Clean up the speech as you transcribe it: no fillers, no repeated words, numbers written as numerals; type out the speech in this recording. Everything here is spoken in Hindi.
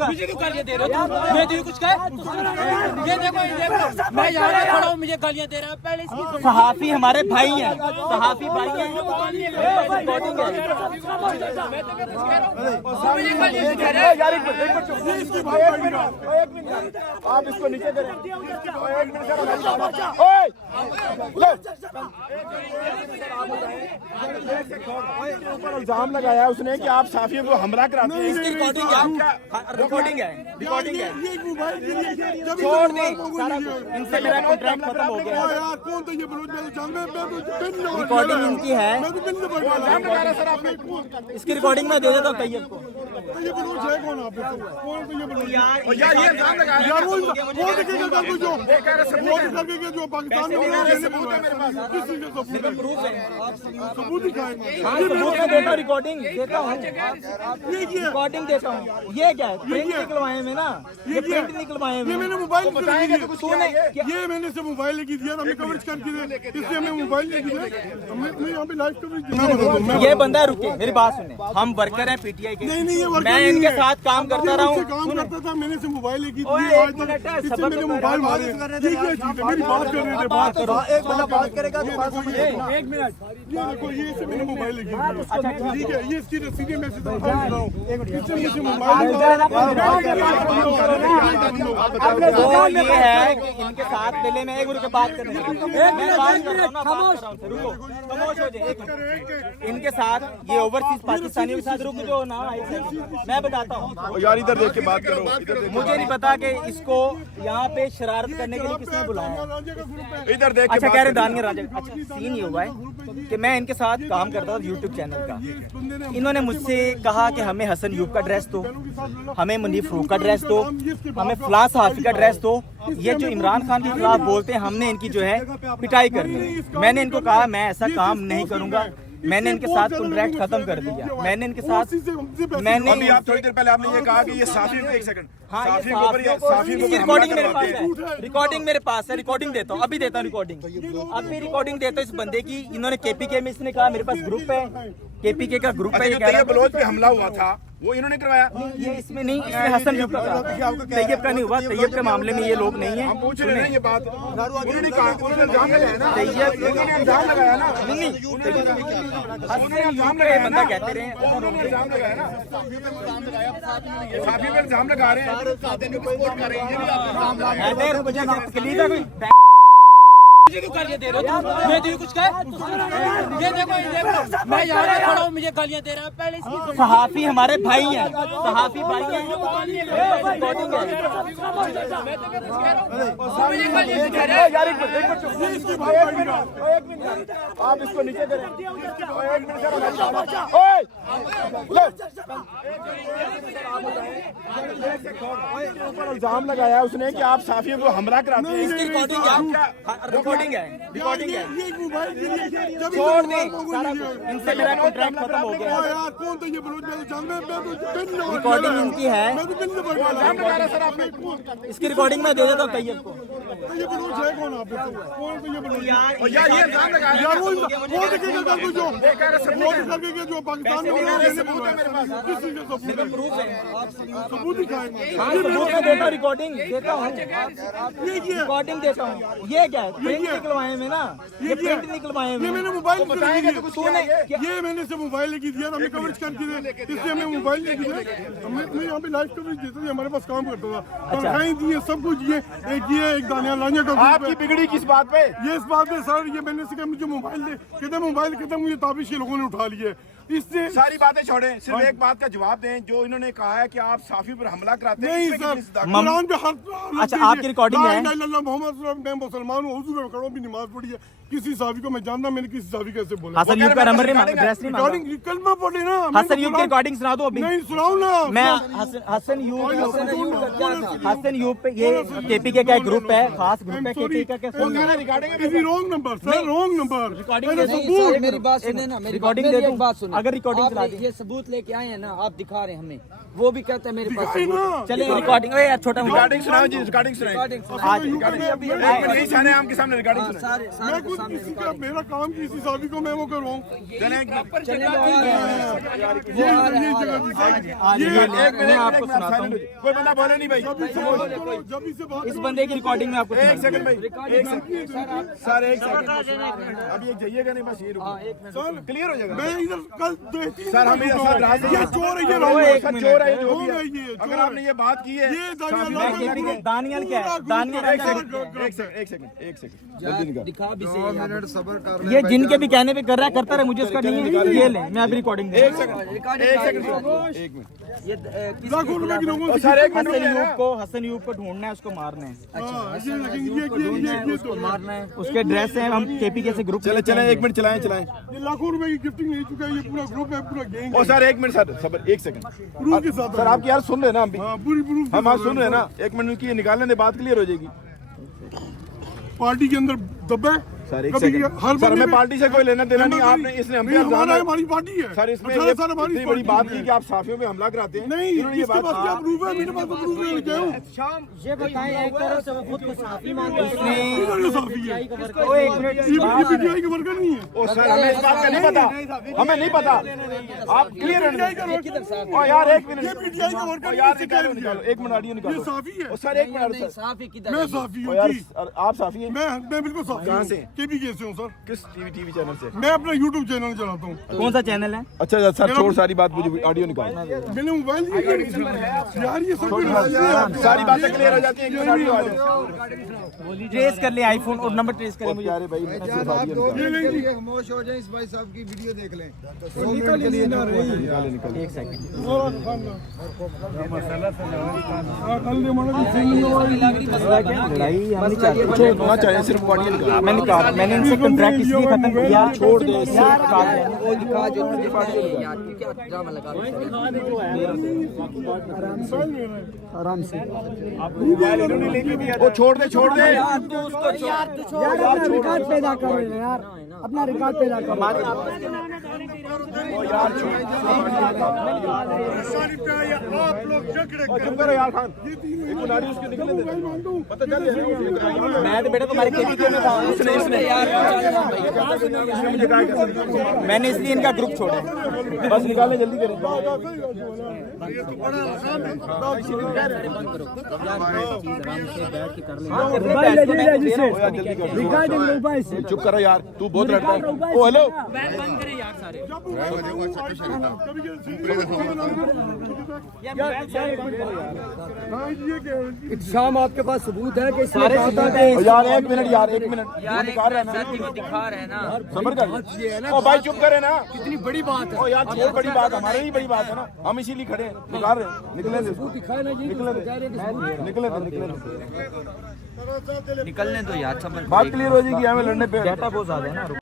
दूंगा। मुझे क्यों गालियां दे रहे हो? मैं तुझे कुछ कहा? ये देखो मैं यहाँ पे खड़ा हूँ, मुझे गालियां दे रहा है। पहले इसकी सहाफी हमारे भाई हैं, सहाफी भाई हैं। रिकॉर्डिंग है। आप इसको नीचे दे ऊपर इल्जाम लगाया उसने कि आप साफियों को हमला कराते हैं। इसकी रिकॉर्डिंग है, रिकॉर्डिंग है, रिकॉर्डिंग है। छोड़ दे सारा कुछ, इनसे मेरा कॉन्ट्रैक्ट खत्म हो गया। रिकॉर्डिंग इनकी है, इसकी रिकॉर्डिंग मैं दे देता हूँ तैयब को। यार ये इल्जाम लगाया जो पाकिस्तान में सबूत दिखाएं। हाँ सबूत में देता हूँ, रिकॉर्डिंग देता हूँ, रिकॉर्डिंग देता हूँ। ये क्या है? प्रिंट निकलवाए में ना, ये प्रिंट निकलवाए में। ये मैंने मोबाइल तूने ये मैंने से मोबाइल लेके दिया था, हमने कवरेज करके इसलिए हमें मोबाइल लेके दिया। हमने यहाँ पे लाइव कवरेज। ये बंदा रुके, मेरी बात सुने, हम वर्कर हैं पीटीआई के। नहीं ये मैं इनके साथ काम करता रहा हूँ। काम करता था, मैंने से मोबाइल लेके दिया। इससे मैंने मोबाइल मारे। मेरी बात कर रहे थे, बात करो। एक बंदा बात करेगा तो बात सुनिए। एक मिनट, ये देखो ये से मैंने मोबाइल लेके दिया। अच्छा ठीक है, ये इसकी रसीदें मैं से दिखा रहा हूँ। इससे मुझे मोबाइल तो ये है कि इनके साथ पहले मैं एक रुपये बात कर रहा हूँ, रुको खामोश हो जाए। इनके साथ ये ओवरसीज पाकिस्तानियों के साथ रुक जो ना, मैं बताता हूँ यार इधर देख के बात करो। मुझे नहीं पता कि इसको यहाँ पे शरारत करने के लिए किसने बुलाया। इधर देख के अच्छा कह रहे दानिया राजा। अच्छा सीन ये हुआ है कि मैं इनके साथ काम करता था यूट्यूब चैनल का। इन्होंने मुझसे कहा कि हमें हसन यूब का ड्रेस दो, हमें मुनीफ फरूक का ड्रेस दो, हमें फलां सहाफी का ड्रेस दो। ये जो इमरान खान के खिलाफ बोलते हैं, हमने इनकी जो है पिटाई करनी है। मैंने इनको कहा मैं ऐसा काम नहीं करूंगा। मैंने इनके साथ कॉन्ट्रैक्ट खत्म कर दिया। मैंने इनके साथ अभी आप थोड़ी देर पहले आपने ये कहा कि ये साफी को एक सेकंड साफी को रिकॉर्डिंग मेरे पास है, रिकॉर्डिंग मेरे पास है, रिकॉर्डिंग देता हूँ, अभी देता हूँ रिकॉर्डिंग। अभी रिकॉर्डिंग देता हूँ इस बंदे की। इन्होंने केपीके में इसने कहा मेरे पास ग्रुप है, केपीके का ग्रुप है। तैयब बलोच पे हमला हुआ था वो इन्होंने करवाया। ये इसमें नहीं, इसमें हसन यूब का तैयब का नहीं हुआ। तैयब के मामले में ये लोग नहीं है। हम पूछ रहे हैं ये बात, उन्होंने कहा उन्होंने इल्जाम लगाया ना। तैयब इल्जाम लगाया ना। नहीं हसन यूब का ये बंदा कहते रहे। उन्होंने इल्जाम लगाया ना, साफी पे इल्जाम लगा रहे हैं। मुझे क्यों गालियां दे रहे हो? मैं तुझे कुछ कहा? ये देखो मैं यहाँ पे खड़ा हूँ, मुझे गालियां दे रहा है। पहले इसकी सहाफी हमारे भाई हैं, सहाफी भाई हैं। रिकॉर्डिंग है। आप इसको नीचे दे ऊपर इल्जाम लगाया उसने कि आप साफियों को हमला कराते हैं। इसकी रिकॉर्डिंग है, रिकॉर्डिंग है, रिकॉर्डिंग है। छोड़ दे सारा कुछ, इनसे मेरा कॉन्ट्रैक्ट खत्म हो गया। रिकॉर्डिंग इनकी है, इसकी रिकॉर्डिंग मैं दे देता हूँ तैयब को। यार ये इल्जाम लगाया सबूत दिखाएं। हाँ सबूत में देता हूँ, रिकॉर्डिंग देता हूँ, रिकॉर्डिंग देता हूँ। ये क्या है? प्रिंट निकलवाए में ना, ये प्रिंट निकलवाए में। ये मैंने मोबाइल तूने ये मैंने से मोबाइल लेके दिया था, हमने कवरेज करके इसलिए हमें मोबाइल लेके दिया। मैं यहाँ पे लाइव कवरेज देता था, हमारे पास काम करता था। तनख्वाहें दिए, सब कुछ ये एक दानिया लांझा का। आपकी बिगड़ी किस बात पे? ये इस बात पे सर, ये मैंने से कहा मुझे मोबाइल दे, कहते मोबाइल कहते मुझे ताबिश के लोगों ने उठा लिए। इससे सारी बातें छोड़ें, सिर्फ एक बात का जवाब दें। जो इन्होंने कहा है कि आप साफी पर हमला कराते हैं, नहीं सर। अच्छा आपकी रिकॉर्डिंग है? मोहम्मद मैं मुसलमान हूँ, हुजूर में खड़ा हूँ, भी नमाज पढ़ी है। किसी साफी को मैं जानता, मैंने किसी साफी कैसे बोला? हसन यूब का नंबर नहीं, एड्रेस नहीं मांगा। कलमा पढ़े ना। हसन यूब की रिकॉर्डिंग सुना दो अभी। नहीं सुनाओ ना। मैं हसन यूब पे, ये केपीके का ग्रुप है, खास ग्रुप है केपीके का। Wrong number sir, wrong number. Recording मेरी बात सुने ना, रिकॉर्डिंग दे दूं? अगर रिकॉर्डिंग चला आप दी ये सबूत लेके आए हैं ना, आप दिखा रहे हैं हमें, वो भी कहते हैं मेरे पास दिखाई ना। चले रिकॉर्डिंग यार छोटा रिकॉर्डिंग सुनाओ जी, रिकॉर्डिंग सुनाओ। रिकॉर्डिंग आज यही सारे आपके सामने रिकॉर्डिंग सुनाओ। सारे मैं सारे खुद किसी का मेरा काम किसी साथी को मैं वो करवाऊँ चले मैं आपको सुनाता हूँ कोई बंदा बोले नहीं भाई। जब इससे बात इस बंदे की रिकॉर्डिंग में आपको एक सुनाता सेकंड भाई, एक सेकंड सर, एक सेकंड। अब ये जाइएगा नहीं, बस ये रुको, क्लियर हो जाएगा। मैं इधर कल सर हमें ऐसा ये चोर है, ये वो राहुल एक है। मिनट। चोर है जो भी हो है। गई ये, अगर चोर आपने ये बात की है, ये दानियाल मैं केपी के दानियाल क्या है दानियाल एक क्या है? सेकंड, एक सेकंड, एक सेकंड, एक सेकंड, जल्दी निकाल। दिखा भी से ये जिनके भी कहने पे कर रहा है करता रहे, मुझे उसका नहीं है। ये ले मैं अभी रिकॉर्डिंग एक सेकंड, एक सेकंड, एक मिनट। ये लाखों रुपए की लोगों से सर एक मिनट हसन यूब को ढूंढना है, उसको मारना है। ये लेकिन ये तो मारना है। उसके ड्रेस हैं, हम केपी के से ग्रुप चले चले, एक मिनट चलाएं चलाएं। ये लाखों रुपए की गिफ्टिंग ले चुका है, ये पूरा ग्रुप है, पूरा गैंग ओ सर एक मिनट सर, सबर, एक सेकंड प्रूफ के साथ सर, आपकी यार सुन रहे हैं ना हम भी, हाँ पूरी प्रूफ हम आज सुन रहे हैं ना। एक मिनट की निकालने दे, बात क्लियर हो जाएगी। पार्टी के अंदर दबे सर एक कभी सेकंड, हर सर बंदे हमें में- पार्टी से कोई लेना देना नहीं। आपने इसने हम पे नहीं, हमारा इल्जाम- हमारी पार्टी है सर इसमें अठारह ये साल हमारी इतनी बड़ी पार्टी बात है। की कि आप साफियों पे हमला कराते हैं। नहीं, इन्होंने ये इसके बात पास क्या प्रूफ है? मेरे पास तो प्रूफ है, क्या हूँ? ये बताएं, एक तरफ से वो खुद को साफी मानते हैं। किधर ये साफी है? ओ एक मिनट ये पीटीआई के वर्कर नहीं है। ओ सर हमें इस बात का नहीं पता, हमें नहीं पता। आप क्लियर है ओ यार एक मिनट, ये पीटीआई का वर्कर ओ नहीं यार है, निकालो निकालो, एक मिनट ऑडियो ये निकालो। साफी है। ओ सर एक मिनट नहीं, सर, साफी किधर मैं है? साफी ओ हूँ यार जी। आप साफी हैं? मैं बिल्कुल साफी कहाँ हूँ। से? केपीके से हूँ सर। किस टीवी चैनल से? मैं अपना यूट्यूब चैनल चलाता हूँ। कौन सा चैनल है? अच्छा सर छोड़ सारी बात, मुझे ऑडियो निकालो। मैंने मोबाइल यार ये सब कुछ सारी बातें क्लियर हो जाती हैं, एक मिनट ऑडियो आ जाए। ट्रेस कर ले आईफोन और नंबर ट्रेस कर ले मुझे। यार भाई मैं सिर्फ ऑडियो ये निकालो। लेंगे खामोश हो जाए, इस भाई साहब की वीडियो देख लें। निकाले निकाले। एक सेकंड लड़ाई हम नहीं चाहते। कुछ होना चाहिए, सिर्फ ऑडियो निकालो। मैंने इनसे कॉन्ट्रैक्ट इसलिए खत्म किया, छोड़ दे इससे काट दे। वो दिखा जो दिखाते हैं यार, क्या ड्रामा लगा रहे हैं। ओ छोड़ दे, छोड़ दे। तू उसको छोड़। पैदा कर रहे हैं यार, अपना रिकॉर्ड पैदा कर रहे हैं। आप लोग झगड़े ओ चुप करो यार खान, एक मिनट ऑडियो उसके निकलने दे। पता चल गया। मैं तो बेटा तुम्हारे केपी में था, इसने मैंने इसलिए इनका ग्रुप छोड़ा। बस निकालने जल्दी करें। रिकॉर्डिंग मोबाइल से चुप करो यार, तू बहुत लड़ता है। ओ हेलो, शाम आपके पास सबूत है कि सारे सबूत हैं। ओ यार एक मिनट यार, एक मिनट यार निकाल रहे हैं साथी को दिखा रहे हैं ना। सबर कर। ओ भाई चुप करे ना, कितनी बड़ी बात ओ यार छोड़, बड़ी बात हमारे ही बड़ी बात है ना, हम इसीलिए खड़े हैं, निकाल रहे हैं। निकले दे, दिखाए ना जी, निकले दे, कह रहे हैं कि सबूत है। निकले दे, निकले दे। निकलने दो यार, समझ बात क्लियर हो जाएगी, हमें लड़ने पे डाटा बहुत ज्यादा है ना।